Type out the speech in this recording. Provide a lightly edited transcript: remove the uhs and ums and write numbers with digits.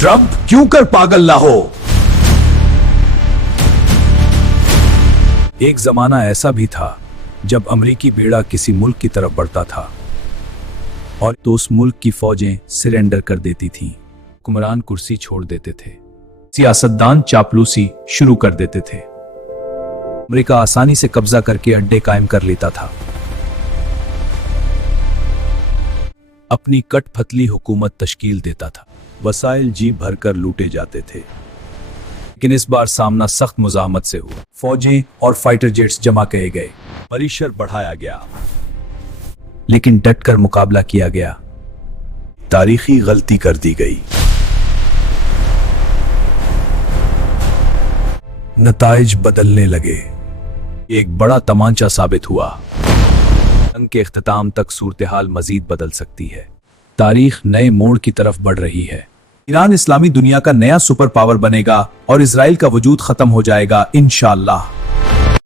Trump क्यों कर पागल ना हो। एक जमाना ऐसा भी था जब अमेरिकी बेड़ा किसी मुल्क की तरफ बढ़ता था और तो उस मुल्क की फौजें सरेंडर कर देती थीं। हुक्मरान कुर्सी छोड़ देते थे, सियासतदान चापलूसी शुरू कर देते थे। अमेरिका आसानी से कब्जा करके अड्डे कायम कर लेता था, अपनी कठपुतली हुकूमत तश्कील देता था। वसाइल जी भरकर लूटे जाते थे, लेकिन इस बार सामना सख्त मुजाहमत से हुआ। फौजें और फाइटर जेट्स जमा किए गए, परिसर बढ़ाया गया, लेकिन डटकर मुकाबला किया गया। तारीखी गलती कर दी गई, नताइज बदलने लगे। एक बड़ा तमांचा साबित हुआ। जंग के इख्तिताम तक सूरत-ए-हाल मजीद बदल सकती है। तारीख नए मोड़ की तरफ बढ़ रही है। ईरान इस्लामी दुनिया का नया सुपर पावर बनेगा और इजराइल का वजूद खत्म हो जाएगा इंशाअल्लाह।